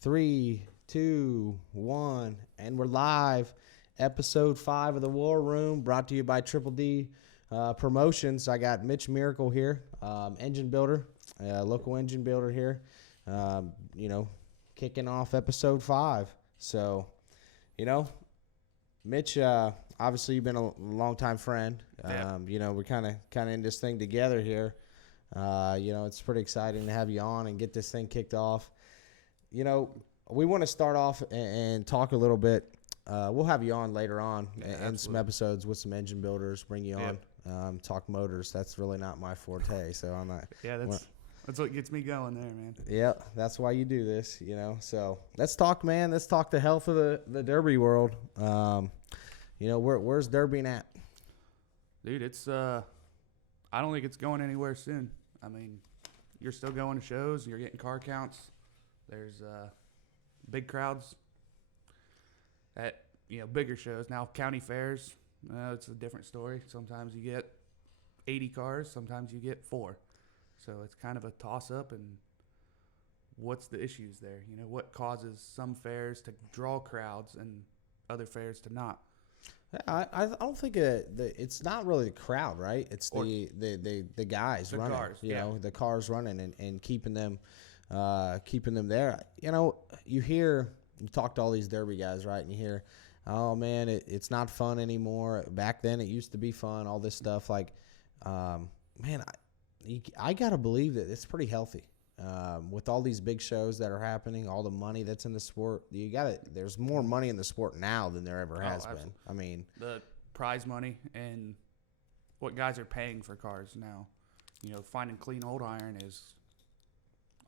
3, 2, 1, and we're live. Episode 5 of the War Room, brought to you by Triple D Promotions. I got Mitch Miracle here, engine builder, local engine builder here. Kicking off episode 5. So, Mitch, obviously you've been a longtime friend. We're kind of in this thing together here. It's pretty exciting to have you on and get this thing kicked off. We want to start off and talk a little bit. We'll have you on later on in some episodes with some engine builders, bring you on, talk motors. That's really not my forte, so I'm not. Yeah, that's what gets me going there, man. Yeah, that's why you do this, So let's talk, man. Let's talk the health of the derby world. Where's derbying at? Dude, it's I don't think it's going anywhere soon. I mean, you're still going to shows, you're getting car counts. There's big crowds at bigger shows. Now county fairs, it's a different story. Sometimes you get 80 cars, sometimes you get 4. So it's kind of a toss-up, and what's the issues there? What causes some fairs to draw crowds and other fairs to not? I don't think it's not really the crowd, right? It's the guys running. Cars, the cars running and keeping them there. You talk to all these derby guys, right? And you hear, oh man, it's not fun anymore. Back then it used to be fun. All this stuff, like, I gotta believe that it's pretty healthy. With all these big shows that are happening, all the money that's in the sport, there's more money in the sport now than there ever has been. I mean, the prize money and what guys are paying for cars now. Finding clean old iron is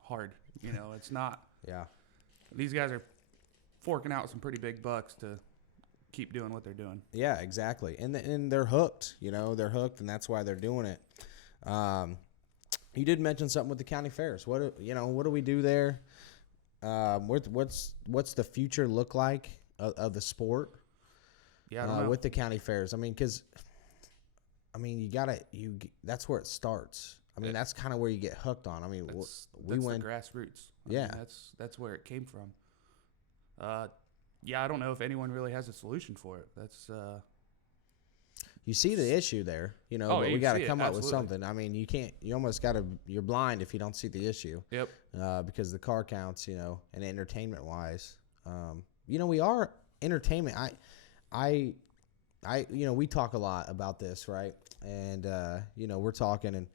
hard. It's not. Yeah. These guys are forking out some pretty big bucks to keep doing what they're doing. Yeah, exactly. And they're hooked. They're hooked, and that's why they're doing it. You did mention something with the county fairs. What do we do there? What's the future look like of the sport? Yeah, I don't know. With the county fairs. I mean, that's where it starts. I mean, that's kind of where you get hooked on. I mean, that's the grassroots. I mean, that's where it came from. I don't know if anyone really has a solution for it. That's. You see the issue there, but we got to come up with something. I mean, you can't. You almost got to. You're blind if you don't see the issue. Yep. Because the car counts, and entertainment wise, we are entertainment. We talk a lot about this, right? And we're talking, and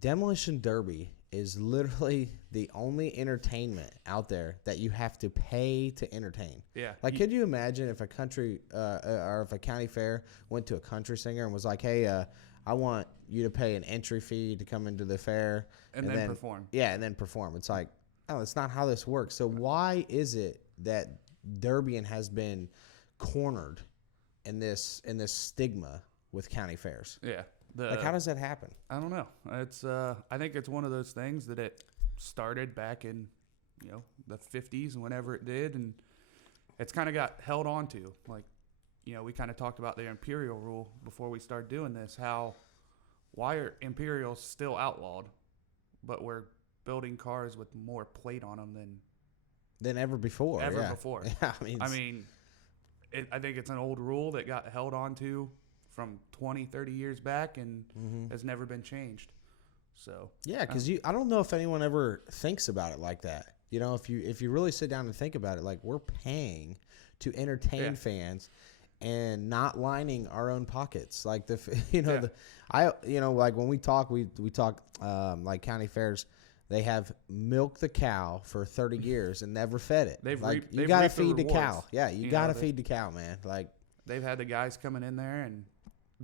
demolition derby is literally the only entertainment out there that you have to pay to entertain. Yeah. Like, could you imagine if a country or if a county fair went to a country singer and was like, hey, I want you to pay an entry fee to come into the fair. And then perform. Yeah, and then perform. It's like, oh, that's not how this works. So why is it that derbying has been cornered in this stigma with county fairs? Yeah. How does that happen? I don't know. It's I think it's one of those things that it started back in, the 50s, whenever it did, and it's kind of got held on to. Like, we kind of talked about the imperial rule before we started doing this. Why are imperials still outlawed, but we're building cars with more plate on them than ever before? Before. Yeah, I think it's an old rule that got held on to from 20, 30 years back and has never been changed. So yeah, because I don't know if anyone ever thinks about it like that. If you really sit down and think about it, like, we're paying to entertain fans and not lining our own pockets. Like like when we talk like county fairs. They have milked the cow for 30 years and never fed it. You got to feed the cow. Yeah, you got to feed the cow, man. Like, they've had the guys coming in there and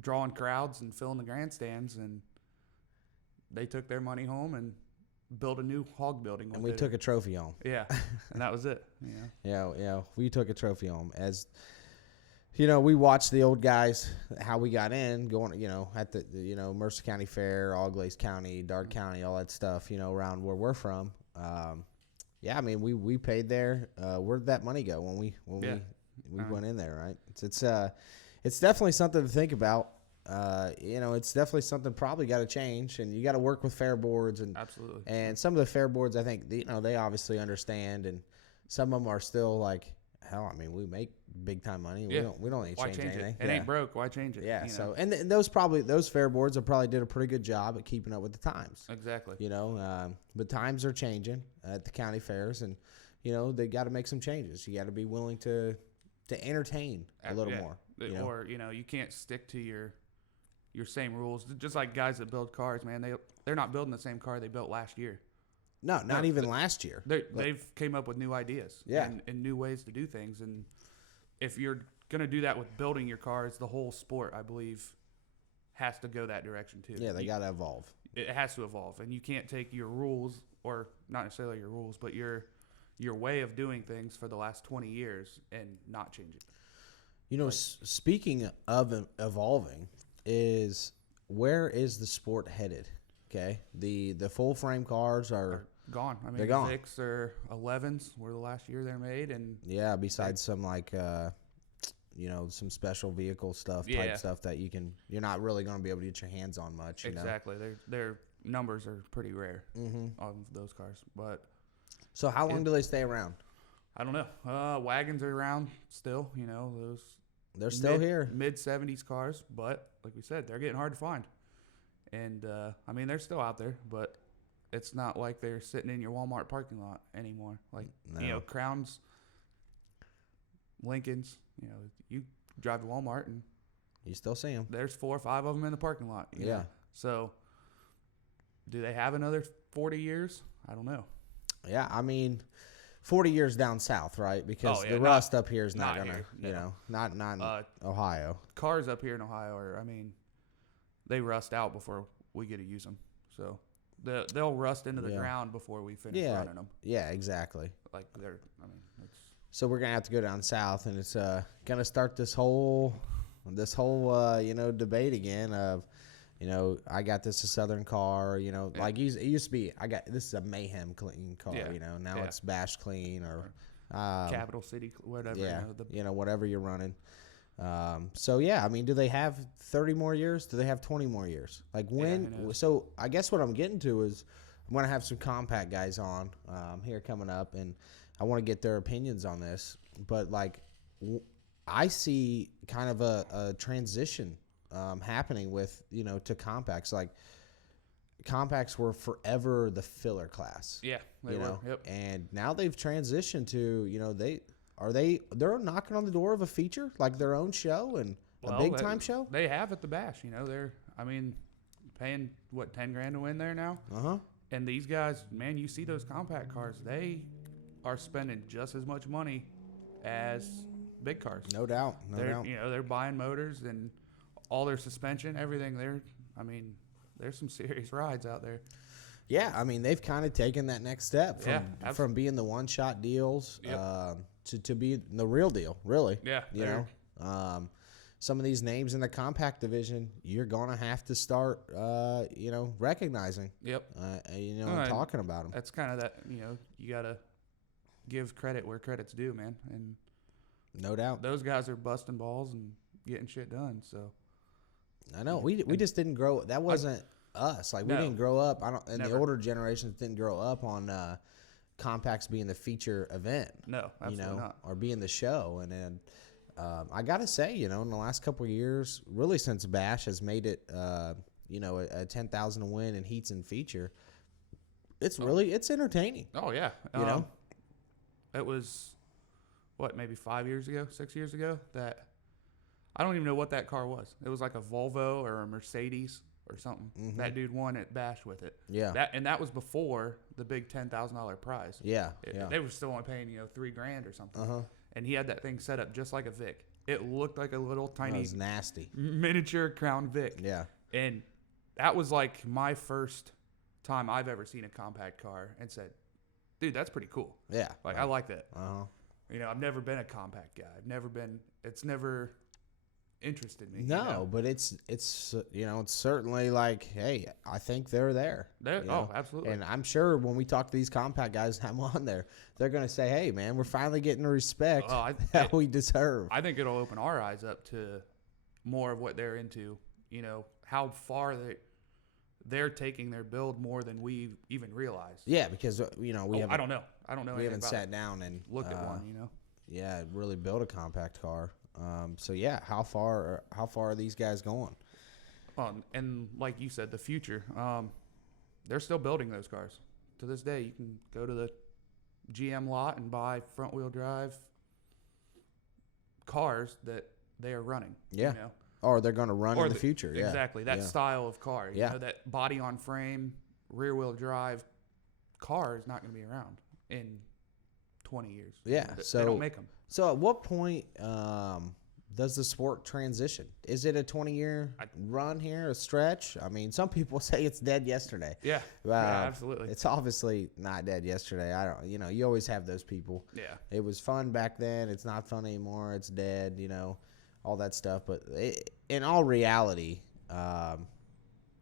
drawing crowds and filling the grandstands, and they took their money home and built a new hog building. And we took a trophy home. Yeah, and that was it. Yeah, we took a trophy home. As we watched the old guys, how we got in, going, at the, Mercer County Fair, Auglaize County, Darke County, all that stuff, around where we're from. We paid there. Where'd that money go when we went in there, right? It's definitely something to think about. it's definitely something probably got to change, and you got to work with fair boards Absolutely. and some of the fair boards. I think they obviously understand, and some of them are still like, hell, I mean, we make big time money. Yeah. We don't need to change anything. It ain't broke. Why change it? Yeah. You know? So and those fair boards have probably did a pretty good job at keeping up with the times. Exactly. But times are changing at the county fairs, and they got to make some changes. You got to be willing to entertain a little more. Or you can't stick to your same rules. Just like guys that build cars, man, they're not building the same car they built last year. No, not even last year. They've came up with new ideas, and new ways to do things. And if you're gonna do that with building your cars, the whole sport, I believe, has to go that direction too. Yeah, they got to evolve. It has to evolve, and you can't take your rules, or not necessarily your rules, but your way of doing things for the last 20 years and not change it. Speaking of evolving, where is the sport headed? Okay, the full frame cars are gone. I mean, they're gone. 6 or 11s were the last year they're made, and besides some like some special vehicle stuff type stuff that you're not really going to be able to get your hands on much. Exactly, their numbers are pretty rare on those cars. But so how long do they stay around? I don't know. Wagons are around still. They're still here. Mid 70s cars, but like we said, they're getting hard to find. And I mean, they're still out there, but it's not like they're sitting in your Walmart parking lot anymore. Like Crowns, Lincolns. You drive to Walmart and you still see them. There's 4 or 5 of them in the parking lot. You know? So, do they have another 40 years? I don't know. Yeah, I mean, 40 years down south, right? Because the rust up here is not gonna, not in Ohio. Cars up here in Ohio they rust out before we get to use them. So they'll rust into the ground before we finish running them. Yeah, exactly. It's so we're gonna have to go down south, and it's gonna start this whole debate again of. I got this a Southern car, like it used to be, this is a Mayhem clean car, now it's Bash clean or Capital City, whatever. Whatever you're running. I mean, do they have 30 more years? Do they have 20 more years? Like when? So I guess what I'm getting to is I'm going to have some compact guys on here coming up, and I want to get their opinions on this. But I see kind of a transition happening with to compacts. Like compacts were forever the filler class. Yeah, they were. Yep. And now they've transitioned to they're knocking on the door of a feature, like their own show and a big time show. They have at the Bash. They're paying what, $10,000 to win there now. And these guys, man, you see those compact cars, they are spending just as much money as big cars. No doubt. They're buying motors and all their suspension, everything. There's some serious rides out there. Yeah, I mean, they've kind of taken that next step from being the one-shot deals to be the real deal, really. Yeah. Some of these names in the compact division, you're going to have to start, recognizing. Yep. And talking about them. That's kind of that, you got to give credit where credit's due, man. And no doubt. Those guys are busting balls and getting shit done, so. I know. We just didn't grow. That wasn't us. Like we didn't grow up. The older generations didn't grow up on compacts being the feature event. No, absolutely not. Or being the show. And then I got to say, in the last couple of years, really since Bash has made it, a 10,000 to win in heats and feature, it's entertaining. Oh yeah. It was maybe 5 years ago, 6 years ago that. I don't even know what that car was. It was like a Volvo or a Mercedes or something. Mm-hmm. That dude won at Bash with it. Yeah. That was before the big $10,000 prize. Yeah. They were still only paying $3,000 or something. Uh-huh. And he had that thing set up just like a Vic. It looked like a little tiny, it was nasty miniature Crown Vic. Yeah. And that was like my first time I've ever seen a compact car and said, "Dude, that's pretty cool." Yeah. I like that. Uh-huh. I've never been a compact guy. It's never interested me. No, but it's certainly like, hey, I think they're there. Absolutely. And I'm sure when we talk to these compact guys I'm on there, they're going to say, hey, man, we're finally getting the respect that we deserve. I think it'll open our eyes up to more of what they're into you know, how far they're taking their build more than we even realize. Yeah, because we haven't. I don't know. I don't know. We haven't about sat it. down and Looked at one. You know. Yeah, really build a compact car. So yeah, how far are these guys going? And like you said, the future. They're still building those cars to this day. You can go to the GM lot and buy front wheel drive cars that they are running. Yeah. You know? Or they're going to run in the future. Yeah. Exactly. That style of car. You know, that body on frame, rear wheel drive car is not going to be around in 20 years. Yeah. They don't make them. So at what point does the sport transition? Is it a 20-year run here, a stretch? I mean, some people say it's dead yesterday. Yeah. Yeah, absolutely. It's obviously not dead yesterday. You always have those people. Yeah. It was fun back then. It's not fun anymore. It's dead, all that stuff. But in all reality,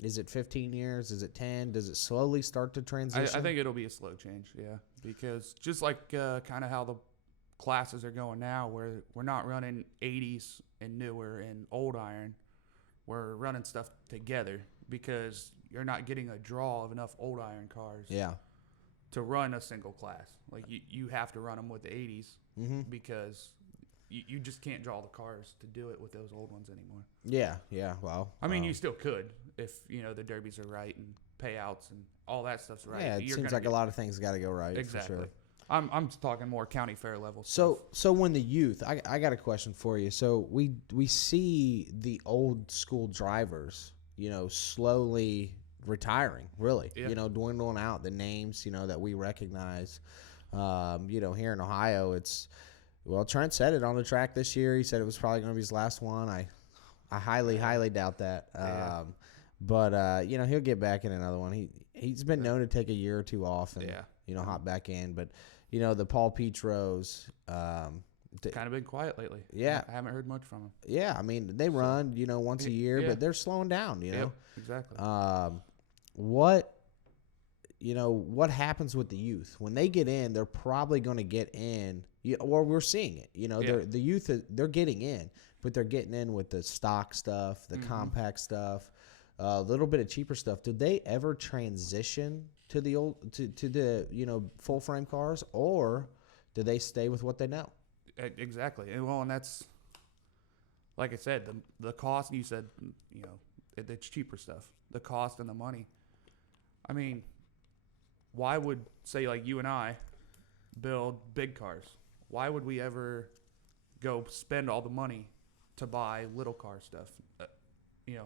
is it 15 years? Is it 10? Does it slowly start to transition? I think it'll be a slow change, yeah. Because just like kind of how the classes are going now, where we're not running 80s and newer and old iron, we're running stuff together because you're not getting a draw of enough old iron cars to run a single class. Like you have to run them with the 80s because you just can't draw the cars to do it with those old ones anymore. Yeah. Well, I mean, you still could if the derbies are right and payouts and all that stuff's right. Yeah, it seems like a lot of things got to go right. Exactly. For sure. I'm talking more county fair level stuff. So when the youth, I got a question for you. So we see the old school drivers, slowly retiring, really, dwindling out. The names, that we recognize, here in Ohio, Trent said it on the track this year. He said it was probably going to be his last one. I highly doubt that. But he'll get back in another one. He's been known to take a year or two off and hop back in. But the Paul Petros, kind of been quiet lately. Yeah, I haven't heard much from him. Yeah, I mean they run once a year, but they're slowing down. Yep, exactly. What happens with the youth when they get in? They're probably going to get in. Or we're seeing it. The youth they're getting in, but they're getting in with the stock stuff, the compact stuff, a little bit of cheaper stuff. Did they ever transition to the old to the full frame cars, or do they stay with what they know? Exactly. And that's like I said, the cost. You said it's cheaper stuff. The cost and the money. I mean, why would say like you and I build big cars? Why would we ever go spend all the money to buy little car stuff?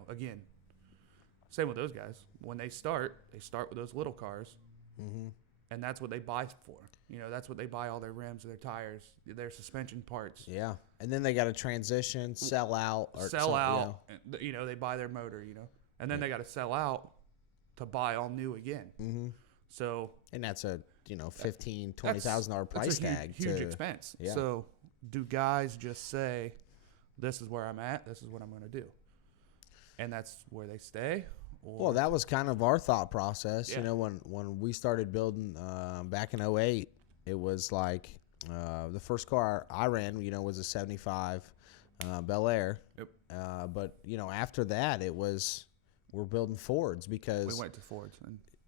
Again, same with those guys. When they start with those little cars, and that's what they buy for. That's what they buy all their rims, their tires, their suspension parts. Yeah, and then they got to transition, sell out. They buy their motor, and then they got to sell out to buy all new again. Mm-hmm. So, and that's a $15,000-$20,000 price tag. Huge expense. Yeah. So, do guys just say, "This is where I'm at. This is what I'm going to do," and that's where they stay? Well, that was kind of our thought process. Yeah. When we started building back in 2008, it was like the first car I ran, was a 75 Bel Air. Yep. But after that, we're building Fords because we went to Fords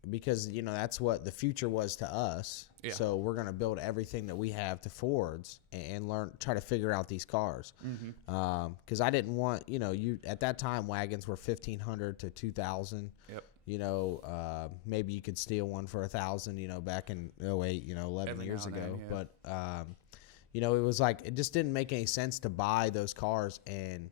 because that's what the future was to us. Yeah. So we're going to build everything that we have to Fords and try to figure out these cars. Because I didn't want, at that time wagons were $1,500 to $2,000. Yep. Maybe you could steal one for $1,000, back in 2008, 11 years ago. Then, yeah. But, it was like, it just didn't make any sense to buy those cars and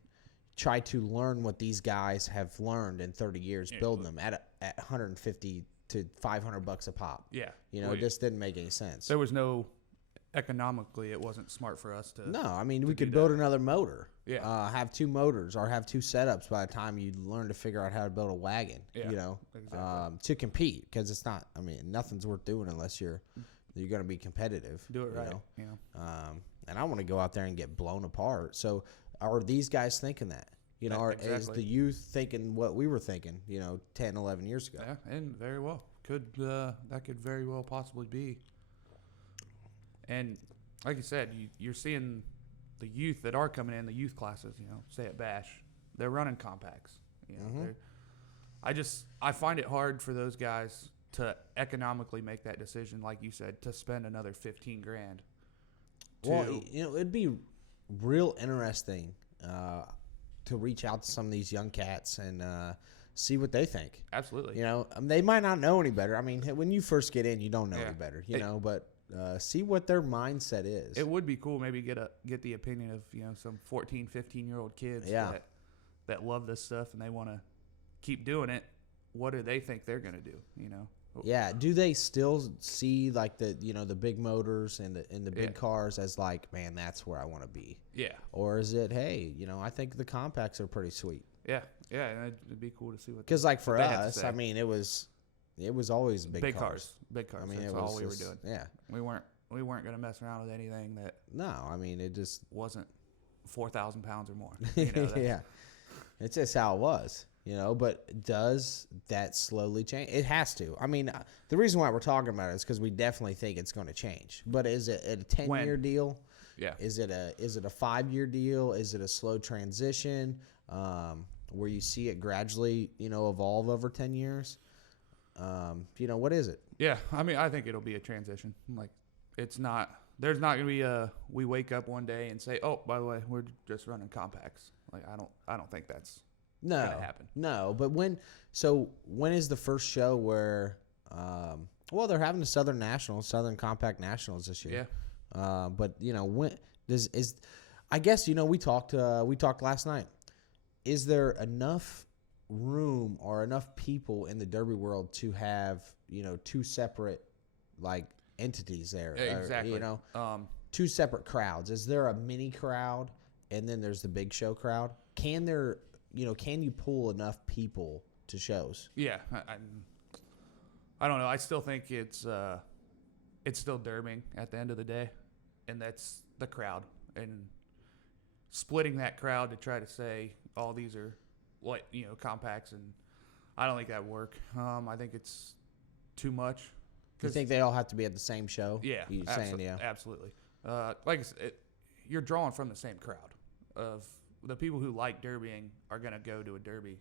try to learn what these guys have learned in 30 years, building them at $150 to $500 a pop. Yeah. It just didn't make any sense. There was no economically, it wasn't smart for us to. No, I mean, we could build another motor. Yeah. Have two motors or have two setups by the time you learn to figure out how to build a wagon, exactly. To compete, because it's not, I mean, nothing's worth doing unless you're going to be competitive. Do it right. And I want to go out there and get blown apart. So are these guys thinking that? Exactly. Is the youth thinking what we were thinking, 10, 11 years ago? Yeah, and very well. That could very well possibly be. And like you said, you're seeing the youth that are coming in, the youth classes, say at Bash, they're running compacts. You know, I find it hard for those guys to economically make that decision, like you said, to spend another $15,000. Well, you know, it'd be real interesting to reach out to some of these young cats and see what they think. Absolutely. You know, they might not know any better. I mean, when you first get in, you don't know any better, you know, but see what their mindset is. It would be cool maybe get the opinion of, you know, some 14, 15-year-old kids that love this stuff and they want to keep doing it. What do they think they're going to do, you know? Yeah, do they still see like the, you know, the big motors and the big cars as like, man, that's where I want to be? Yeah. Or is it, hey, you know, I think the compacts are pretty sweet. Yeah, and it'd be cool to see what. Because like for us, I mean, it was always big cars. Big cars. I mean, that's all we were doing. Yeah, we weren't going to mess around with anything that. No, I mean, it just wasn't 4,000 pounds or more. You know, yeah, it's just how it was. You know, but does that slowly change? It has to. I mean, the reason why we're talking about it is because we definitely think it's going to change. But is it a 10-year deal? Yeah. Is it a 5-year deal? Is it a slow transition where you see it gradually, you know, evolve over 10 years? You know, what is it? Yeah, I mean, I think it'll be a transition. Like, it's not. There's not going to be we wake up one day and say, oh, by the way, we're just running compacts. Like, I don't think that's. Gonna happen. No, but when is the first show where well, they're having the Southern Compact Nationals this year. Yeah. But you know, when I guess, you know, we talked last night. Is there enough room or enough people in the Derby world to have, you know, two separate like entities there? Exactly. Or, you know, two separate crowds. Is there a mini crowd and then there's the big show crowd? Can you pull enough people to shows? Yeah, I don't know. I still think it's still derbying at the end of the day, and that's the crowd. And splitting that crowd to try to say all these are, like, you know, compacts, and I don't think that work. I think it's too much. You think they all have to be at the same show? Yeah, absolutely. Like I said, you're drawing from the same crowd of. The people who like derbying are going to go to a derby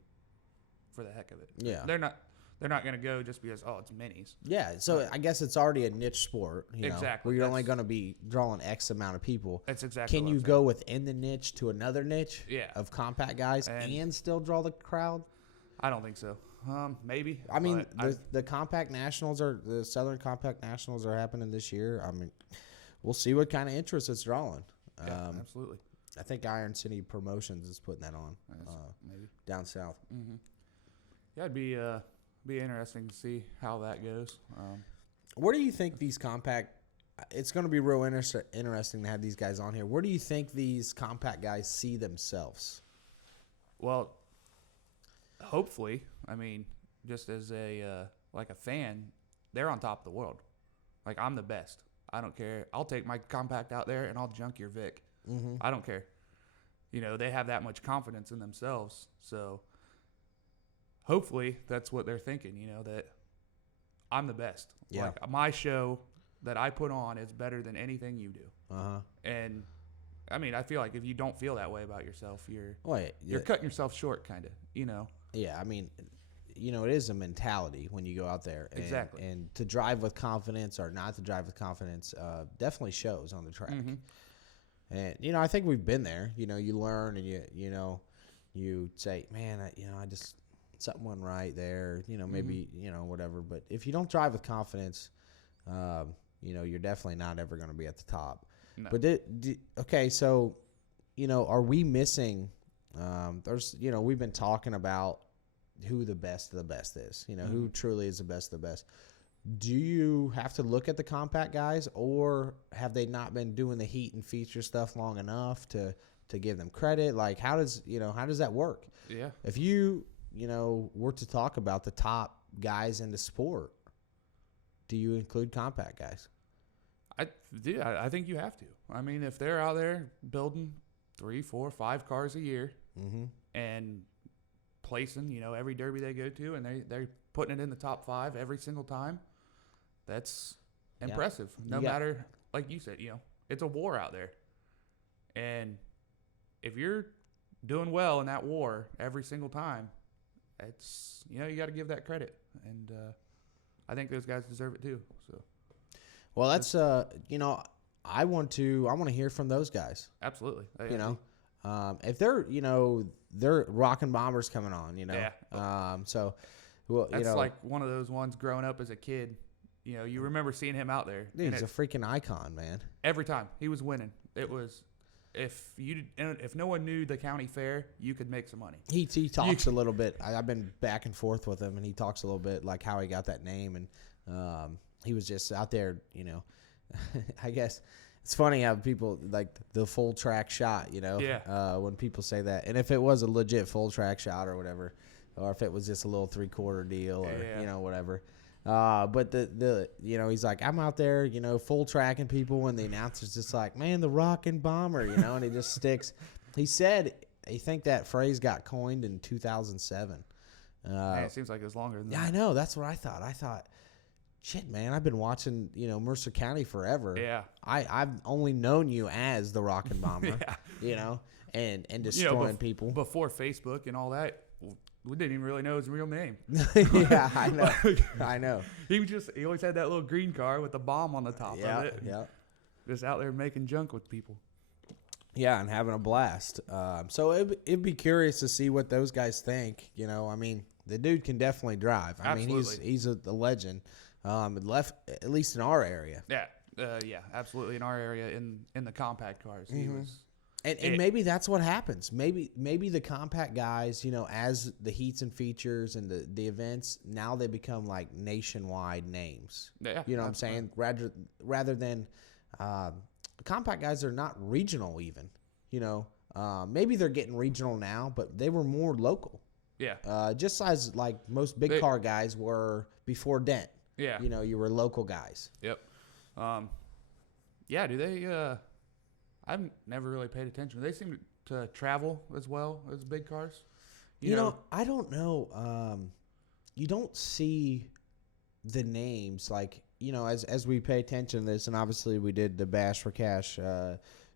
for the heck of it. Yeah. They're not going to go just because, oh, it's minis. Yeah, so I guess it's already a niche sport, you know, where you're only going to be drawing X amount of people. That's exactly Can you go within the niche to another niche of compact guys and still draw the crowd? I don't think so. Maybe. I mean, the Compact Nationals the Southern Compact Nationals are happening this year. I mean, we'll see what kind of interest it's drawing. Yeah, absolutely. I think Iron City Promotions is putting that on maybe down south. Mm-hmm. Yeah, it'd be interesting to see how that goes. Where do you think these compact? It's going to be real interesting to have these guys on here. Where do you think these compact guys see themselves? Well, hopefully, I mean, just as a fan, they're on top of the world. Like, I'm the best. I don't care. I'll take my compact out there and I'll junk your Vic. Mm-hmm. I don't care. You know, they have that much confidence in themselves. So hopefully that's what they're thinking, you know, that I'm the best. Yeah. Like, my show that I put on is better than anything you do. Uh-huh. And I mean, I feel like if you don't feel that way about yourself, you're cutting yourself short, kind of, you know? Yeah. I mean, you know, it is a mentality when you go out there. Exactly. And to drive with confidence or not to drive with confidence definitely shows on the track. Mm-hmm. And, you know, I think we've been there. You know, you learn and you say, man, I just something went right there. You know, maybe, you know, whatever. But if you don't drive with confidence, you know, you're definitely not ever going to be at the top. No. But okay, so, you know, are we missing? There's, you know, we've been talking about who the best of the best is. You know, who truly is the best of the best. Do you have to look at the compact guys, or have they not been doing the heat and feature stuff long enough to give them credit? Like, how does that work? Yeah. If you know, were to talk about the top guys in the sport, do you include compact guys? I think you have to. I mean, if they're out there building 3, 4, 5 cars a year and placing, you know, every derby they go to, and they're putting it in the top 5 every single time, that's impressive. No matter, like you said, you know, it's a war out there. And if you're doing well in that war every single time, it's you got to give that credit, and I think those guys deserve it too. So, well, that's I want to hear from those guys. absolutely, If they're they're rocking bombers coming on, Yeah. So, well, that's like one of those ones growing up as a kid. You remember seeing him out there. Dude, he's a freaking icon, man. Every time he was winning, it was if no one knew the county fair, you could make some money. He talks a little bit. I've been back and forth with him, and he talks a little bit like how he got that name, and he was just out there. I guess it's funny how people like the full track shot. Yeah. When people say that, and if it was a legit full track shot or whatever, or if it was just a little 3/4 deal or whatever. But the he's like, I'm out there, full tracking people, and the announcer's just like, man, the rockin' bomber, and he just sticks. He said, I think that phrase got coined in 2007. Man, it seems like it was longer than that. Yeah, I know. That's what I thought. I thought, shit, man, I've been watching, Mercer County forever. Yeah. I've only known you as the rockin' bomber, and destroying people. Before Facebook and all that, we didn't even really know his real name. Yeah, I know. I know. He always had that little green car with the bomb on the top of it. Yeah. Just out there making junk with people. Yeah, and having a blast. So it'd be curious to see what those guys think. I mean, the dude can definitely drive. I mean, he's a legend. At least in our area. Yeah, absolutely. In our area, in the compact cars, he was. And maybe that's what happens. Maybe the compact guys, as the heats and features and the events, now they become like nationwide names. Yeah, you know what I'm saying? Rather than compact guys are not regional even. Maybe they're getting regional now, but they were more local. Yeah. Just as like most big car guys were before Dent. Yeah. You were local guys. Yep. Yeah. Do they? I've never really paid attention. They seem to travel as well as big cars. You know, I don't know. You don't see the names like, as we pay attention to this, and obviously we did the Bash for Cash,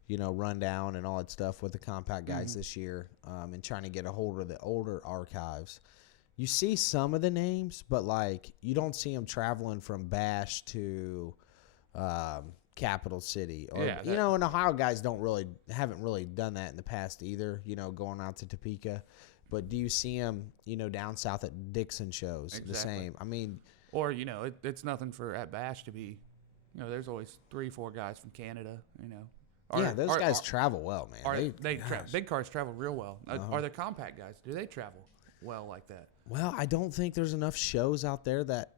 rundown and all that stuff with the compact guys this year, and trying to get a hold of the older archives. You see some of the names, but like you don't see them traveling from Bash to Capital City, or and Ohio guys haven't really done that in the past either. Going out to Topeka, but do you see them? Down south at Dixon shows the same. I mean, or it's nothing for at Bash to be. There's always 3-4 guys from Canada. Those guys travel well, man. Big cars travel real well. Are the compact guys? Do they travel well like that? Well, I don't think there's enough shows out there that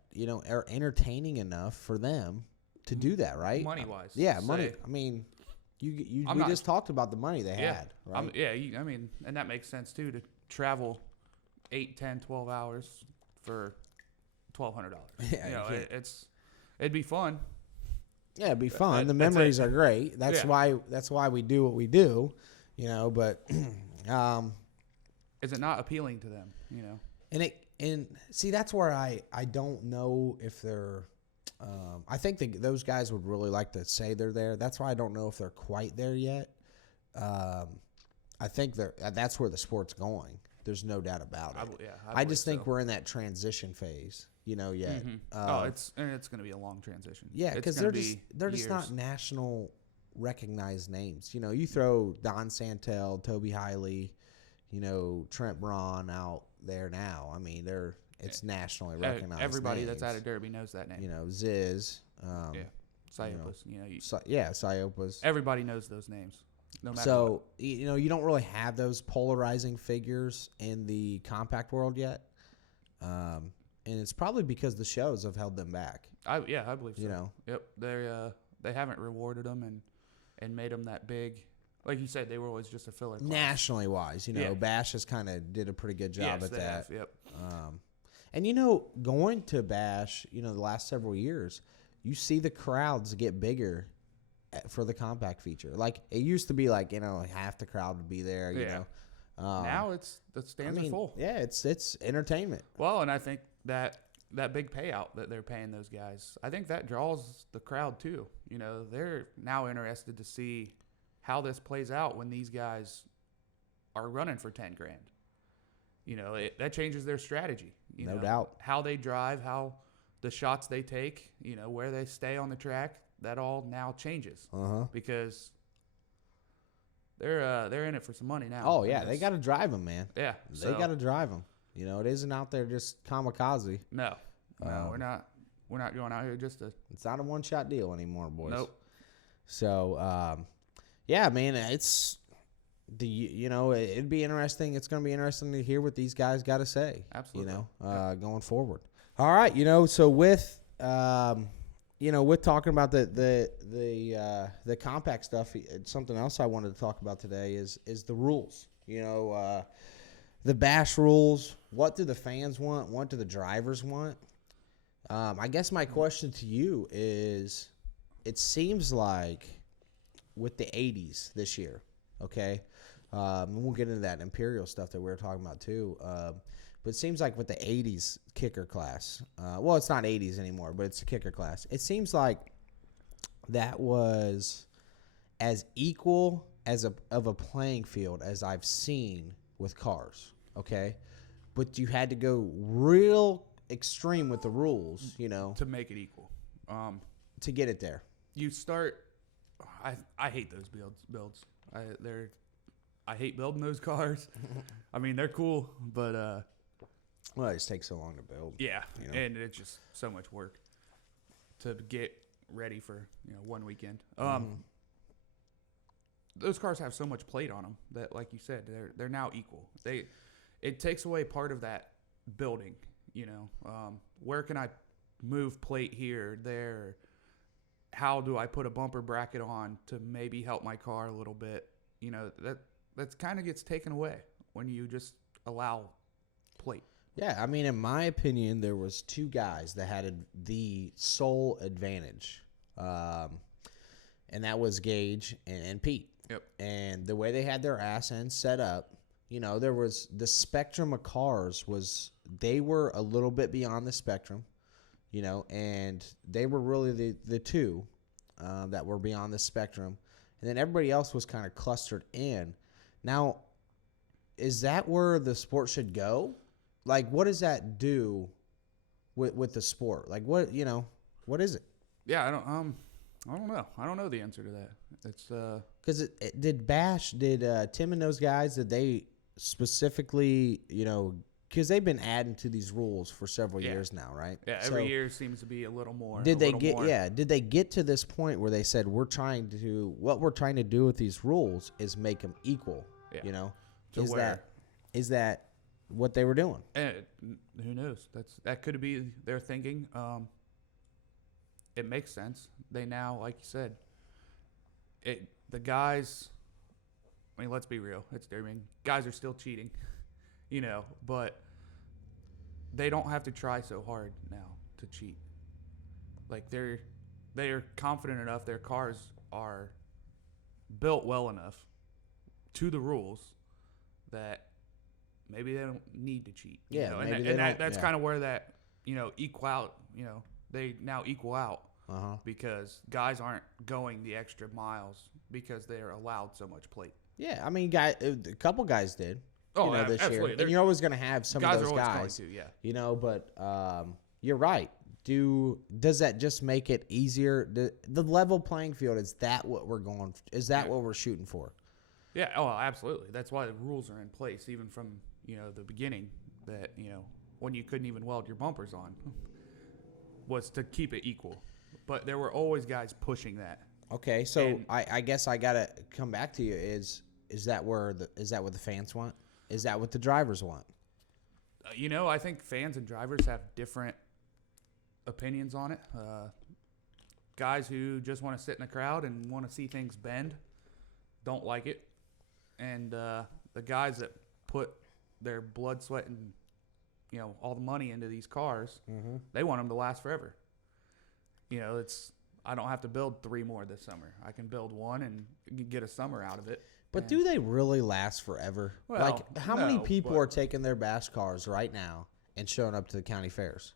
are entertaining enough for them to do that, right? Money wise, money. I mean, we just talked about the money they had, right? I mean, and that makes sense too, to travel 8, 10, 12 hours for $1,200. It'd be fun. Yeah, it'd be fun. The memories are great. That's why we do what we do, But is it not appealing to them? And see, that's where I don't know if they're. I think those guys would really like to say they're there. That's why I don't know if they're quite there yet. I think that's where the sport's going. There's no doubt about it. I just think we're in that transition phase, yet. It's going to be a long transition. Yeah, because they're just not national recognized names. You throw Don Santel, Toby Hiley, Trent Braun out there now. I mean, it's nationally recognized. Everybody names. that's at a derby knows that name. Ziz. Psyopus. Psyopus. Everybody knows those names. No matter what. You don't really have those polarizing figures in the compact world yet, and it's probably because the shows have held them back. I believe so. Yep, they haven't rewarded them and made them that big. Like you said, they were always just a filler class. Nationally wise, Bash has kind of did a pretty good job at that. Yep. And going to Bash, the last several years, you see the crowds get bigger for the compact feature. Like it used to be like, half the crowd would be there, now the stands are full. Yeah, it's entertainment. Well, and I think that big payout that they're paying those guys, I think that draws the crowd too. They're now interested to see how this plays out when these guys are running for $10,000. that changes their strategy. No doubt. How they drive, how the shots they take, where they stay on the track, that all now changes because they're in it for some money now. Oh yeah, they got to drive them, man. Yeah, they got to drive them. It isn't out there just kamikaze. No, we're not. We're not going out here just to. It's not a one-shot deal anymore, boys. Nope. So, yeah, man, it's it'd be interesting. It's going to be interesting to hear what these guys got to say. Absolutely. Going forward. All right, so with with talking about the compact stuff, something else I wanted to talk about today is the rules. The bash rules. What do the fans want? What do the drivers want? I guess my question to you is, it seems like with the 80s this year, okay, we'll get into that Imperial stuff that we were talking about too, but it seems like with the 80s kicker class, well, it's not 80s anymore, but it's a kicker class. It seems like that was as equal of a playing field as I've seen with cars, okay? But you had to go real extreme with the rules, to make it equal, to get it there. You start. I hate those builds. I hate building those cars. I mean, they're cool, but well, it just takes so long to build. Yeah, and it's just so much work to get ready for one weekend. Those cars have so much plate on them that, like you said, they're now equal. It takes away part of that building. Where can I move plate here, there? How do I put a bumper bracket on to maybe help my car a little bit? That kind of gets taken away when you just allow plate. Yeah, I mean, in my opinion, there was two guys that had the sole advantage, and that was Gage and Pete. Yep. And the way they had their ass ends set up, there was the spectrum of cars they were a little bit beyond the spectrum, and they were really the two that were beyond the spectrum. And then everybody else was kind of clustered in. Now, is that where the sport should go? Like, what does that do with the sport? Like, what is it? Yeah, I don't know. I don't know the answer to that. It's because did Tim and those guys, did they specifically, because they've been adding to these rules for several years now, right? Yeah, every year seems to be a little more. Did they get to this point where they said what we're trying to do with these rules is make them equal? Yeah. Is that what they were doing? And who knows? That could be their thinking. It makes sense. They now, like you said, the guys. I mean, let's be real. It's derbying. Guys are still cheating, but they don't have to try so hard now to cheat. Like they are confident enough. Their cars are built well enough to the rules that maybe they don't need to cheat. Yeah, that's kind of where that equal out. They now equal out because guys aren't going the extra miles because they're allowed so much plate. Yeah, I mean, a couple guys did. Oh, this absolutely. year. And you're always going to have some of those guys. Going to, yeah. But you're right. Does that just make it easier? The level playing field, is that what we're going? Is that what we're shooting for? Yeah. Oh, absolutely. That's why the rules are in place, even from the beginning. That when you couldn't even weld your bumpers on, was to keep it equal. But there were always guys pushing that. Okay, so I guess I gotta come back to you. Is that what the fans want? Is that what the drivers want? I think fans and drivers have different opinions on it. Guys who just want to sit in the crowd and want to see things bend don't like it, and the guys that put their blood, sweat, and all the money into these cars, they want them to last forever. I don't have to build 3 more this summer. I can build 1 and get a summer out of it. But do they really last forever? Well, how many people are taking their bash cars right now and showing up to the county fairs?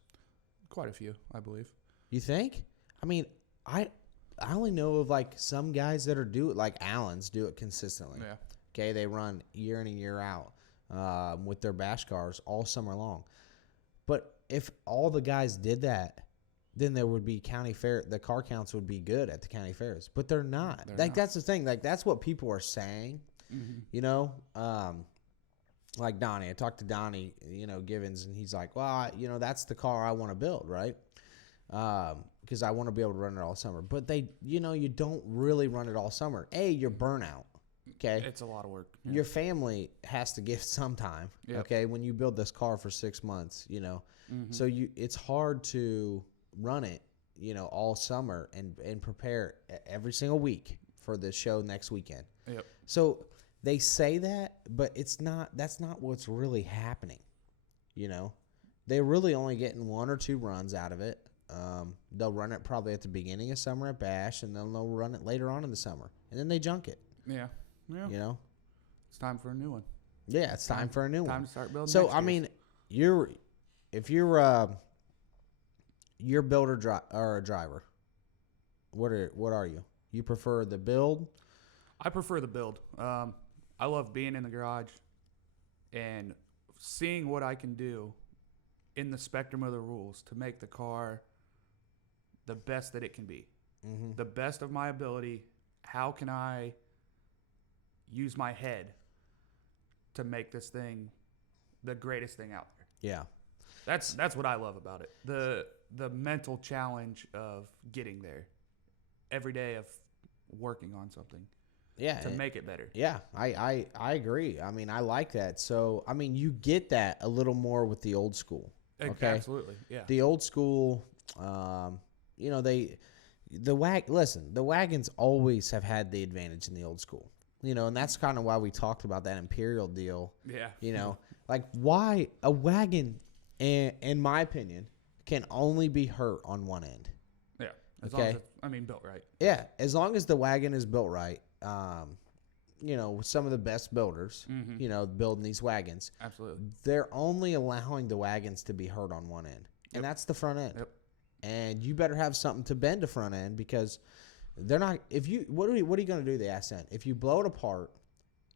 Quite a few, I believe. You think? I mean, I only know of some guys that are like Allen's do it consistently. Yeah. Okay, they run year in and year out. with their bash cars all summer long. But if all the guys did that, then there would be county fair. The car counts would be good at the county fairs, but they're not. That's the thing. Like, that's what people are saying. You know, like Donnie. I talked to Donnie, Givens, and he's like, well, that's the car I want to build, right? Because I want to be able to run it all summer. But you don't really run it all summer. You're burnout. Okay, it's a lot of work. Yeah. Your family has to give some time. Yep. Okay, when you build this car for 6 months, so it's hard to run it, all summer and prepare every single week for the show next weekend. Yep. So they say that, but that's not what's really happening. They're really only getting 1 or 2 runs out of it. They'll run it probably at the beginning of summer at Bash, and then they'll run it later on in the summer, and then they junk it. Yeah. Yeah. It's time for a new one. Yeah, it's time for a new one. Time to start building. So I mean, if you're a builder or a driver, what are you? You prefer the build? I prefer the build. I love being in the garage and seeing what I can do in the spectrum of the rules to make the car the best that it can be, the best of my ability. How can I use my head to make this thing the greatest thing out there? Yeah. That's what I love about it. The mental challenge of getting there every day, of working on something. Yeah. To make it better. Yeah, I agree. I mean, I like that. So, I mean, you get that a little more with the old school. Okay? Absolutely. Yeah. The old school, the wagons always have had the advantage in the old school. And that's kind of why we talked about that Imperial deal. Yeah. Like, why a wagon, in my opinion, can only be hurt on one end. Yeah. As long as it's, built right. Yeah. As long as the wagon is built right, with some of the best builders, building these wagons. Absolutely. They're only allowing the wagons to be hurt on one end. And that's the front end. Yep. And you better have something to bend the front end, because they're not. What are you going to do? The ass end. If you blow it apart,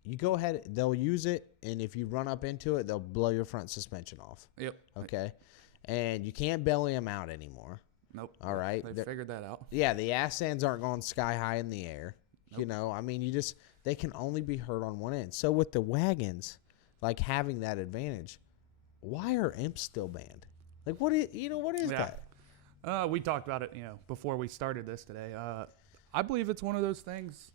you go ahead. They'll use it, and if you run up into it, they'll blow your front suspension off. Yep. Okay. And you can't belly them out anymore. Nope. All right. They figured that out. Yeah, the ass ends aren't going sky high in the air. Nope. They can only be hurt on one end. So with the wagons, like, having that advantage, why are imps still banned? Like, what is that? We talked about it, before we started this today. I believe it's one of those things.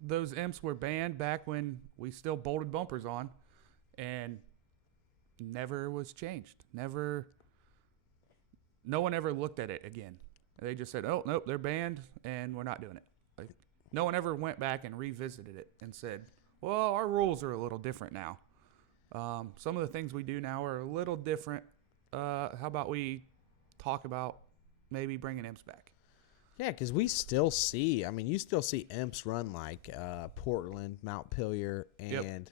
Those imps were banned back when we still bolted bumpers on, and never was changed. Never. No one ever looked at it again. They just said, "Oh nope, they're banned, and we're not doing it." Like, no one ever went back and revisited it and said, "Well, our rules are a little different now. Some of the things we do now are a little different. How about we talk about maybe bringing imps back?" Yeah, because we still see. You still see imps run like Portland, Mount Pillier, and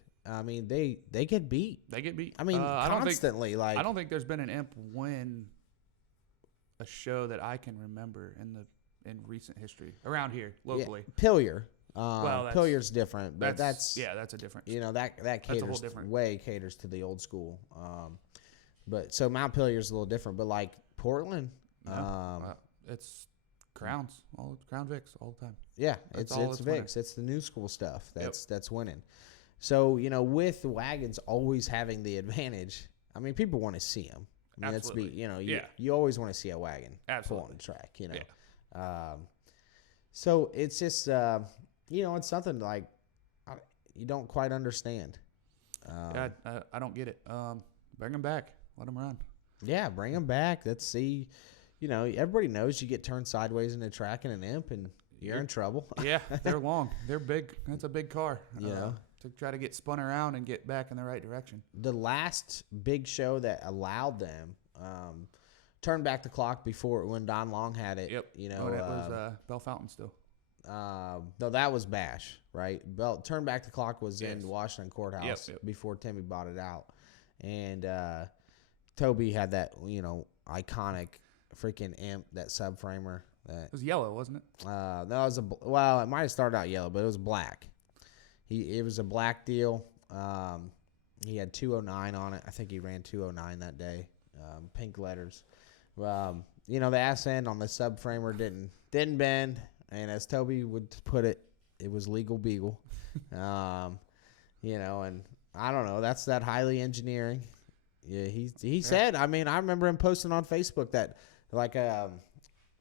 they get beat. They get beat. Constantly. I don't think there's been an imp win a show that I can remember in recent history around here locally. Yeah, Pillier. Pillier's different, but that's a different. That caters caters to the old school. But so Mount Pillier's a little different, but like Portland, it's Crowns, Crown Vics all the time. Yeah, it's Vics. Winning. It's the new school stuff that's winning. So with wagons always having the advantage, people want to see them. You always want to see a wagon pull on the track. So it's just it's something like you don't quite understand. I don't get it. Bring them back. Let them run. Yeah, bring them back. Let's see. Everybody knows you get turned sideways in the track in an imp, and you're in trouble. Yeah, they're long. They're big. That's a big car. To try to get spun around and get back in the right direction. The last big show that allowed them turned back the clock before when Don Long had it. Yep. That was Bell Fountain still. No, that was Bash, right? Turn back the clock was in Washington Courthouse before Timmy bought it out, and Toby had that iconic freaking imp, that subframer. It was yellow, wasn't it? That was it might have started out yellow, but it was black. It was a black deal. He had 209 on it. I think he ran 209 that day. Pink letters. You know, the ass end on the subframer didn't bend, and as Toby would put it, it was legal beagle. You know, and I don't know. That's that highly engineering. Yeah, he said. I mean, I remember him posting on Facebook that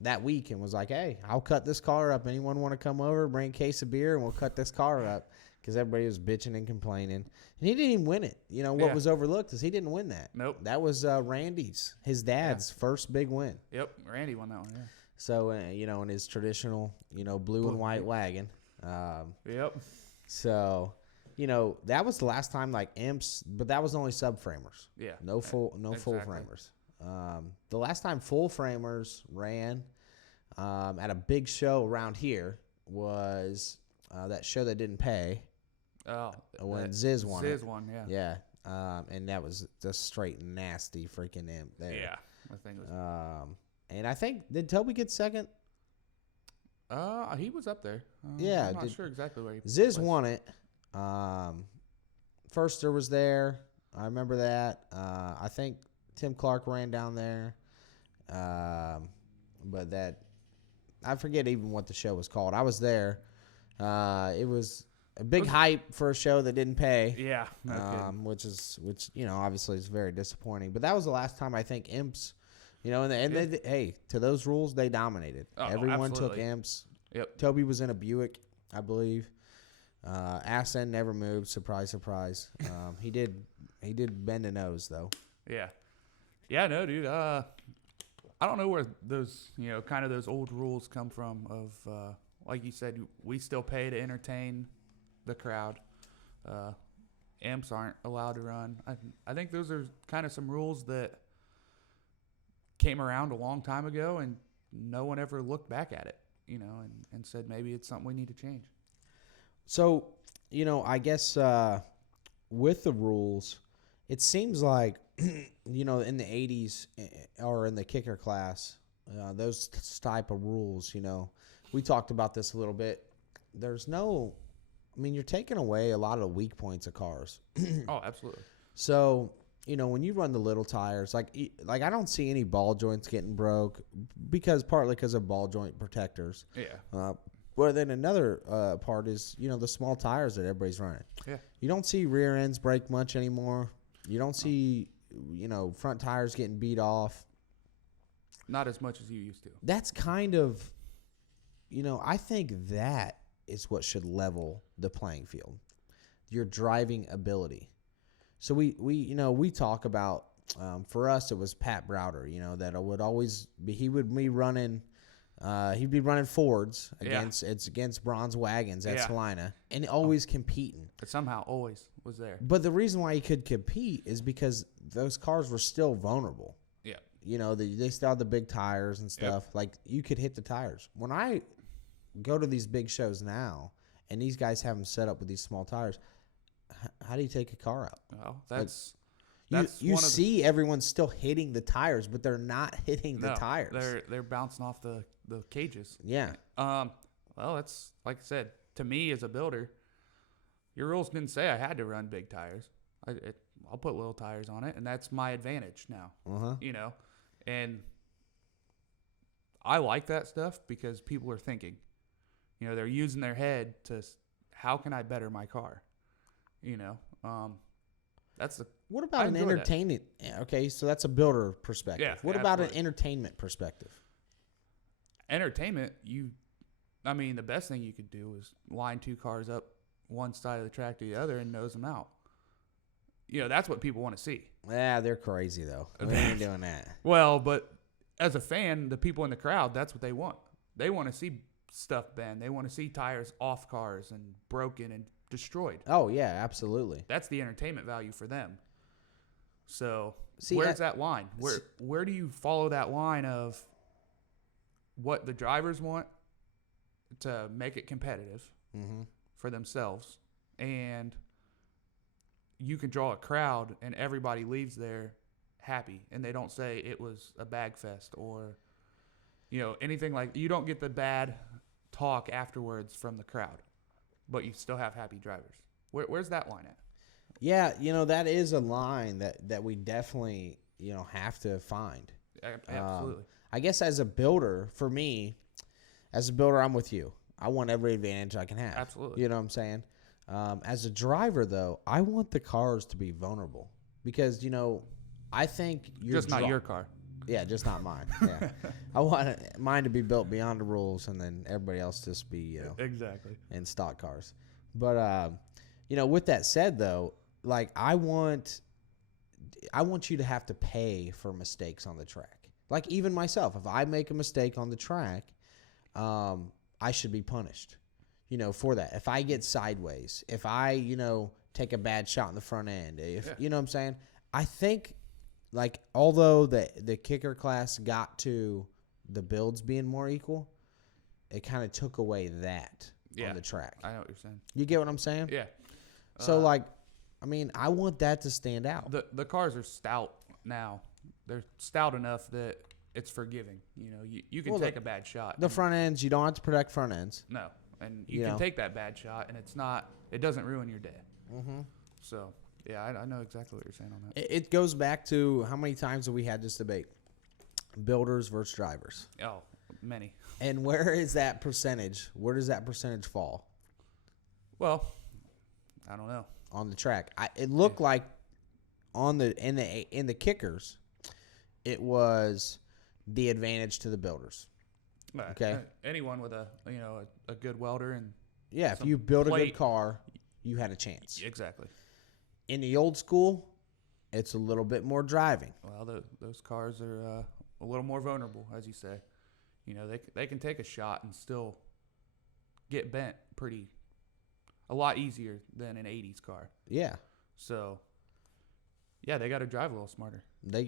that week and was like, "Hey, I'll cut this car up. Anyone want to come over, bring a case of beer, and we'll cut this car up." Because everybody was bitching and complaining, and he didn't even win it. You know what was overlooked is he didn't win that. Nope. That was Randy's, his dad's first big win. Yep, Randy won that one. Yeah. So you know, in his traditional, you know, blue and white wagon. Yep. So, you know, that was the last time like imps, but that was only subframers. Yeah. No full framers. The last time full framers ran at a big show around here was that show that didn't pay. Oh, when Ziz won. Ziz won, yeah. Yeah. And that was just straight nasty freaking imp there. Yeah. I think it was. And I think, did Toby get second? He was up there. Yeah. I'm not sure exactly where he Ziz won it. Firster was there. I remember that. I think Tim Clark ran down there. But that, I forget even what the show was called. I was there. It was a big hype for a show that didn't pay. Yeah. Which you know, obviously is very disappointing. But that was the last time I think imps, you know, hey, to those rules they dominated. Everyone took imps. Yep. Toby was in a Buick, I believe. Ass end never moved. Surprise, surprise. He did bend a nose though. Yeah. Yeah. No, dude. I don't know where those, you know, kind of those old rules come from. Of like you said, we still pay to entertain the crowd. Amps aren't allowed to run. I think those are kind of some rules that came around a long time ago, and no one ever looked back at it, you know, and said maybe it's something we need to change. So, you know, I guess with the rules, it seems like, you know, in the 80s or in the kicker class, those type of rules, you know, we talked about this a little bit. There's no, I mean, you're taking away a lot of the weak points of cars. Oh, absolutely. So, you know, when you run the little tires, like I don't see any ball joints getting broke partly because of ball joint protectors. Yeah. Well, then another part is, you know, the small tires that everybody's running. Yeah. You don't see rear ends break much anymore. You don't see, you know, front tires getting beat off. Not as much as you used to. That's kind of, you know, I think that is what should level the playing field. Your driving ability. So we talk about, for us, it was Pat Browder, you know, that would always be, he'd be running Fords against bronze wagons at Salina and always competing. But somehow always was there. But the reason why he could compete is because those cars were still vulnerable. Yeah. You know, they still had the big tires and stuff. Yep. Like, you could hit the tires. When I go to these big shows now and these guys have them set up with these small tires, how do you take a car out? Well, that's you see everyone still hitting the tires, but they're not hitting the tires. They're bouncing off the cages. Yeah. Well, that's like I said, to me as a builder, your rules didn't say I had to run big tires. I'll put little tires on it, and that's my advantage now. You know, and I like that stuff because people are thinking. You know, they're using their head to, how can I better my car? You know, What about an entertainment? Okay, so that's a builder perspective. Yeah, what about an entertainment perspective? Entertainment, the best thing you could do is line two cars up one side of the track to the other and nose them out. You know, that's what people want to see. Yeah, they're crazy, though. We ain't doing that. Well, but as a fan, the people in the crowd, that's what they want. They want to see stuff bend. They want to see tires off cars and broken and destroyed. Oh, yeah, absolutely. That's the entertainment value for them. So where's that line? Where do you follow that line of what the drivers want to make it competitive for themselves, and you can draw a crowd and everybody leaves there happy and they don't say it was a bag fest or, you know, anything like, you don't get the bad talk afterwards from the crowd, but you still have happy drivers. Where's that line at? Yeah, that is a line that we definitely, have to find. Absolutely. I guess as a builder, for me, as a builder, I'm with you. I want every advantage I can have. Absolutely. You know what I'm saying? As a driver, though, I want the cars to be vulnerable because, I think you're just not your car. Yeah, just not mine. Yeah, I want mine to be built beyond the rules, and then everybody else just be, exactly in stock cars. But with that said, though, like I want you to have to pay for mistakes on the track. Like even myself, if I make a mistake on the track, I should be punished, for that. If I get sideways, if I, take a bad shot in the front end, you know what I'm saying? I think, like, although the kicker class got to the builds being more equal, it kind of took away that on the track. I know what you're saying. You get what I'm saying? Yeah. So, I want that to stand out. The cars are stout now. They're stout enough that it's forgiving. You can take a bad shot. The front ends, you don't have to protect front ends. No. And you can take that bad shot, and it doesn't ruin your day. Mm-hmm. So, yeah, I know exactly what you're saying on that. It goes back to how many times have we had this debate? Builders versus drivers. Oh, many. And where is that percentage? Where does that percentage fall? Well, I don't know. On the track, it looked like in the kickers, it was the advantage to the builders. Okay. Anyone with a good welder and if you build a good car, you had a chance. Exactly. In the old school, it's a little bit more driving. Well, those cars are a little more vulnerable, as you say. They can take a shot and still get bent a lot easier than an 80s car. Yeah. So, yeah, they got to drive a little smarter. They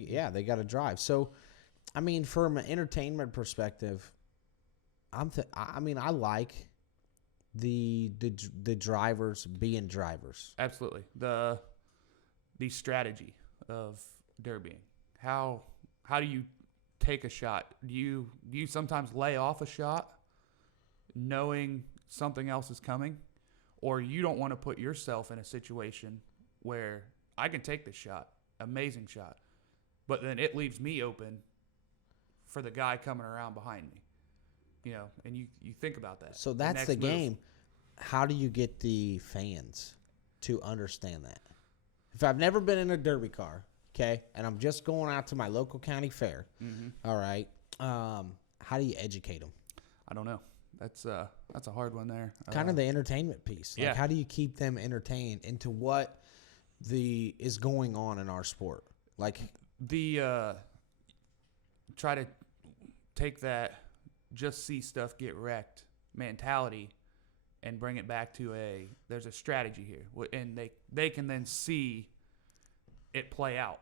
got to drive. So, I mean, from an entertainment perspective, I like the drivers being drivers. Absolutely. The strategy of derbying. How do you take a shot? Do you sometimes lay off a shot knowing something else is coming, or you don't want to put yourself in a situation where I can take this shot, amazing shot, but then it leaves me open for the guy coming around behind me. And you think about that. So that's the game. How do you get the fans to understand that? If I've never been in a derby car, okay, and I'm just going out to my local county fair, all right, how do you educate them? I don't know. That's a hard one there. Kind of the entertainment piece. Like, how do you keep them entertained into what is going on in our sport? Like try to take that just see stuff get wrecked mentality and bring it back to there's a strategy here, and they can then see it play out.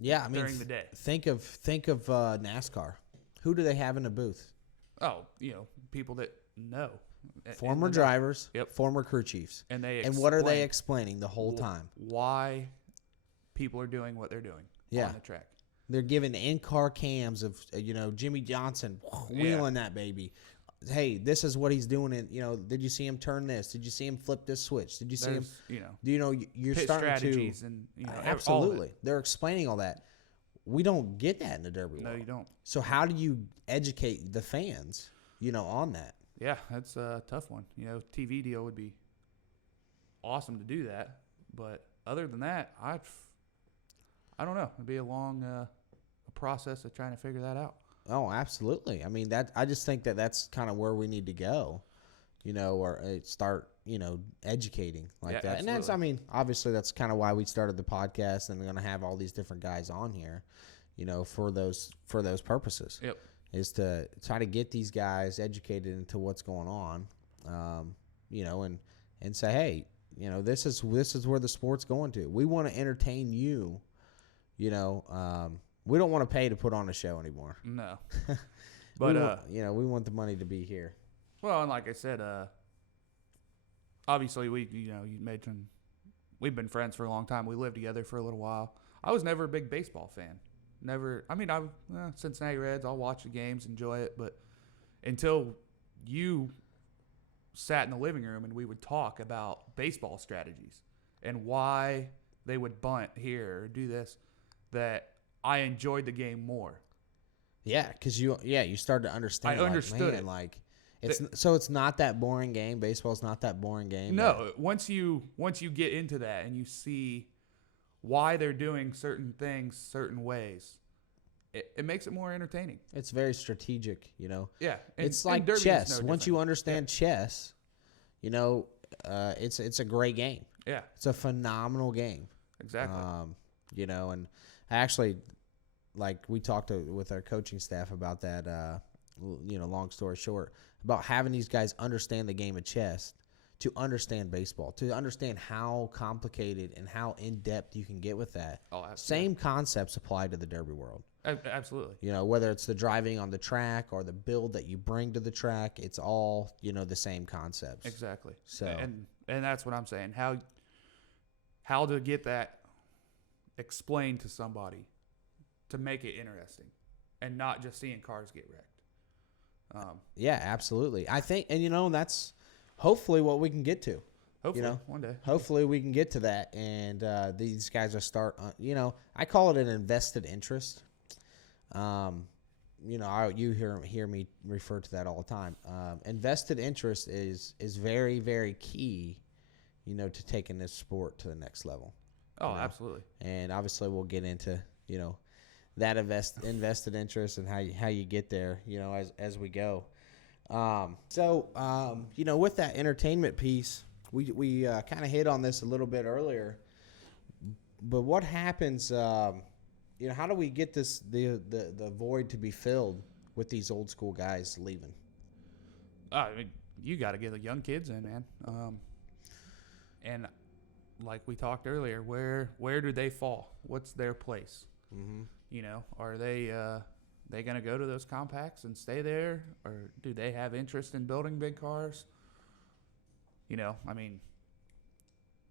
Yeah, I mean, during the day. Think of NASCAR. Who do they have in the booth? Oh, people that know. Former drivers, yep. Former crew chiefs. And what are they explaining the whole time? Why people are doing what they're doing on the track. They're giving in-car cams of, Jimmy Johnson wheeling that baby. Hey, this is what he's doing. Did you see him turn this? Did you see him flip this switch? Did you see him? You're pit starting strategies to. And, absolutely. They're explaining all that. We don't get that in the Derby world. No, you don't. So how do you educate the fans, on that? Yeah, that's a tough one. TV deal would be awesome to do that. But other than that, I don't know. It'd be a long process of trying to figure that out. Oh, absolutely. I mean, I just think that's kind of where we need to go, or start, educating like that. Absolutely. And that's, obviously that's kind of why we started the podcast, and we're going to have all these different guys on here, for those purposes. Yep. Is to try to get these guys educated into what's going on, and say, hey, this is where the sport's going to. We want to entertain you, we don't want to pay to put on a show anymore. No. But we want the money to be here. Well, and like I said, obviously you mentioned we've been friends for a long time. We lived together for a little while. I was never a big baseball fan. Never. Cincinnati Reds. I'll watch the games, enjoy it, but until you sat in the living room and we would talk about baseball strategies, and why they would bunt here or do this, that I enjoyed the game more. Yeah, because you start to understand. I understood it. Like it's not that boring game. Baseball's not that boring game. No, once you get into that and you see why they're doing certain things certain ways, it makes it more entertaining. It's very strategic, you know. Yeah, it's like chess. Once you understand chess, you know, it's a great game. Yeah, it's a phenomenal game. Exactly. You know, and I actually, like, we talked with our coaching staff about that. You know, long story short, about having these guys understand the game of chess to understand baseball, to understand how complicated and how in depth you can get with that. Oh, absolutely. Same concepts apply to the derby world. Absolutely. You know, whether it's the driving on the track or the build that you bring to the track, it's all, you know, the same concepts. Exactly. So and that's what I'm saying. How to get that explained to somebody to make it interesting and not just seeing cars get wrecked. Yeah, absolutely. I think, and you know, that's hopefully what we can get to. Hopefully, you know, one day. Hopefully we can get to that, and these guys are you know, I call it an invested interest. You know, you hear me refer to that all the time. Invested interest is very, very key, you know, to taking this sport to the next level. Oh, you know? Absolutely. And obviously we'll get into, you know, that invested interest and how you get there, you know, as we go. You know, with that entertainment piece, we kind of hit on this a little bit earlier, but what happens, you know, how do we get the void to be filled with these old school guys leaving? I mean, you got to get the young kids in, man. And like we talked earlier, where do they fall? What's their place? Mm-hmm. You know, are they going to go to those compacts and stay there, or do they have interest in building big cars? You know, I mean,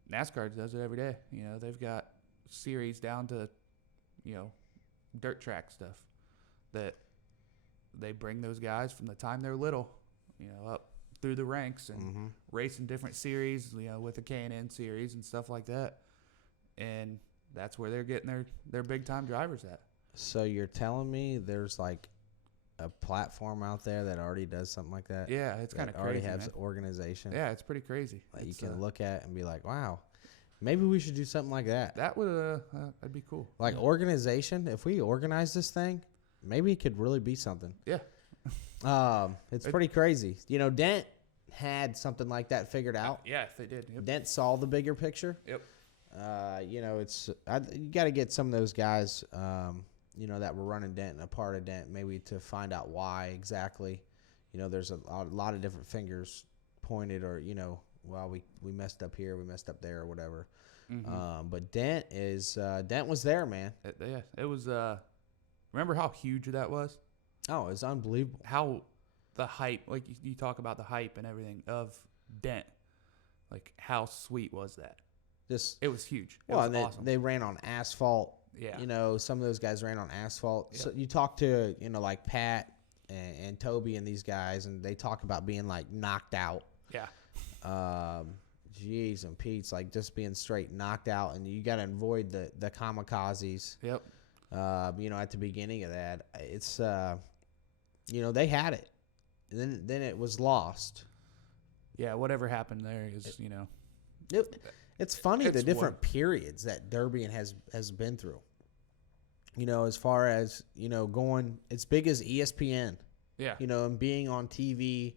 NASCAR does it every day. You know, they've got series down to, you know, dirt track stuff that they bring those guys from the time they're little, you know, up through the ranks and race in different series, you know, with the K&N series and stuff like that. And that's where they're getting their big time drivers at. So you're telling me there's like a platform out there that already does something like that? Yeah, it's kind of crazy. Already has man. organization. Yeah, it's pretty crazy. Like you can look at and be like, wow, maybe we should do something like that. That would that'd be cool. Like organization, if we organize this thing, maybe it could really be something. Yeah. It's pretty crazy. You know, Dent had something like that figured out. Yeah, if they did. Yep. Dent saw the bigger picture. Yep. You know, you got to get some of those guys, you know, that were running Dent and a part of Dent, maybe to find out why exactly. You know, there's a lot of different fingers pointed, or, you know, well, we messed up here, we messed up there, or whatever. Mm-hmm. But Dent was there, man. It was. Remember how huge that was? Oh, it's unbelievable. How the hype, like you talk about the hype and everything of Dent, like how sweet was that? It was huge. It was awesome. They ran on asphalt. Yeah. You know, some of those guys ran on asphalt. Yep. So you talk to, you know, like Pat and Toby and these guys, and they talk about being like knocked out. Yeah. Jeez and Pete's, like just being straight knocked out, and you got to avoid the kamikazes. Yep. You know, at the beginning of that, it's you know, they had it, and then it was lost. Yeah, whatever happened there is, you know. It's funny the different periods that Derby has been through. You know, as far as, you know, going as big as ESPN. Yeah. You know, and being on TV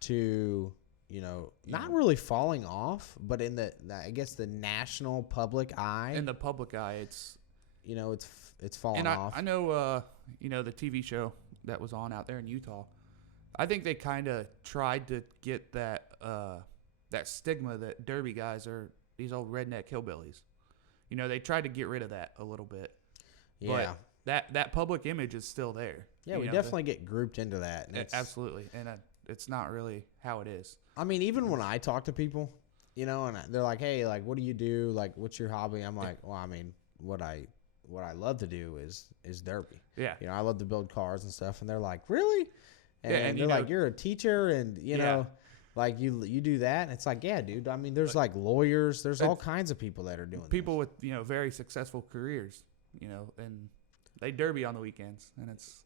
to, you know, not really falling off, but in I guess the national public eye. In the public eye, it's, you know, it's falling off. I know, you know, the TV show that was on out there in Utah. I think they kind of tried to get that stigma that Derby guys are these old redneck hillbillies. You know, they tried to get rid of that a little bit. Yeah. But that public image is still there. Yeah, we definitely get grouped into that. And absolutely. And it's not really how it is. I mean, even when I talk to people, you know, and they're like, hey, like, what do you do? Like, what's your hobby? I'm like, well, I mean, what I love to do is Derby. Yeah. You know, I love to build cars and stuff. And they're like, really? And, and they're like, you're a teacher, and, you know. Like you do that, and it's like, yeah, dude. I mean, there's like lawyers, there's all kinds of people that are doing people this. with very successful careers, and they derby on the weekends, and it's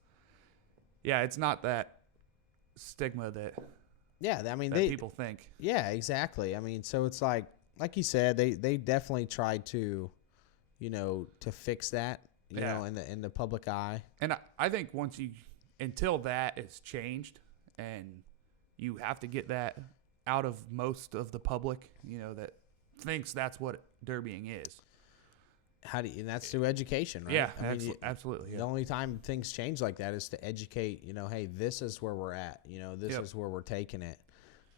not that stigma that people think. Yeah, exactly. I mean, so it's like you said, they definitely tried to, to fix that, you know, in the public eye. And I think until that is changed, and you have to get that out of most of the public, that thinks that's what derbying is. And that's through education, right? Yeah, absolutely. Yeah. The only time things change like that is to educate, hey, this is where we're at. This is where we're taking it.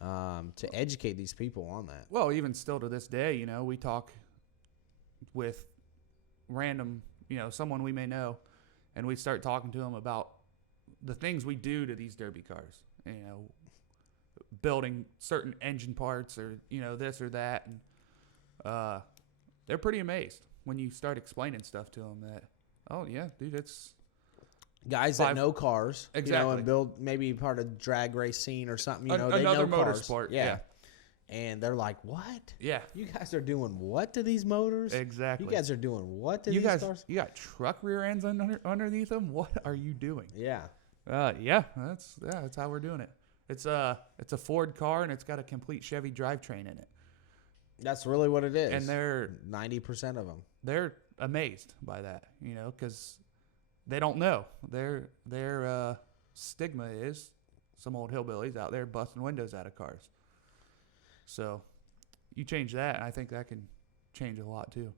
To educate these people on that. Well, even still to this day, we talk with random, someone we may know, and we start talking to them about the things we do to these derby cars. Building certain engine parts or this or that, and they're pretty amazed when you start explaining stuff to them that, oh yeah, dude, it's guys that know cars, exactly, and build maybe part of drag race scene or something. They another know cars. motorsport, yeah. And they're like, what? Yeah, you guys are doing what to these motors? Exactly. You guys are doing what to these cars? You got truck rear ends underneath them. What are you doing? Yeah. That's how we're doing it. It's a Ford car, and it's got a complete Chevy drivetrain in it. That's really what it is. And they're 90% of them. They're amazed by that, because they don't know. Their stigma is some old hillbillies out there busting windows out of cars. So you change that, and I think that can change a lot too.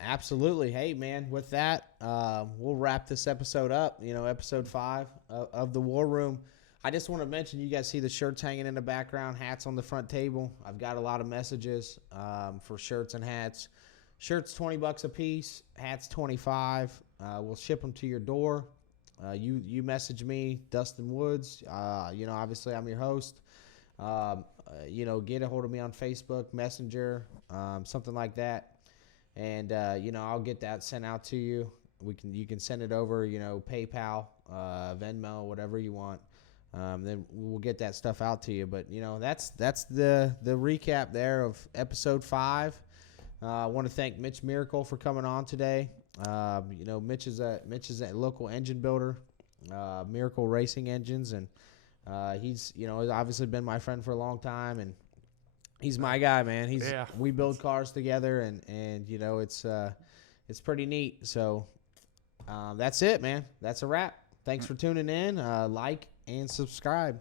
Absolutely. Hey, man, with that, we'll wrap this episode up, episode 5 of the War Room. I just want to mention, you guys see the shirts hanging in the background, hats on the front table. I've got a lot of messages for shirts and hats. Shirts $20 a piece, hats $25. We'll ship them to your door. You message me, Dustin Woods. Obviously I'm your host. Get a hold of me on Facebook, Messenger, something like that. And I'll get that sent out to you. You can send it over, PayPal, Venmo, whatever you want. Then we'll get that stuff out to you. But that's the recap there of episode 5. I want to thank Mitch Miracle for coming on today. Mitch is a local engine builder, Miracle Racing Engines, and he's obviously been my friend for a long time, and he's my guy, man. We build cars together, and it's pretty neat. So that's it, man. That's a wrap. Thanks for tuning in. Like and subscribe.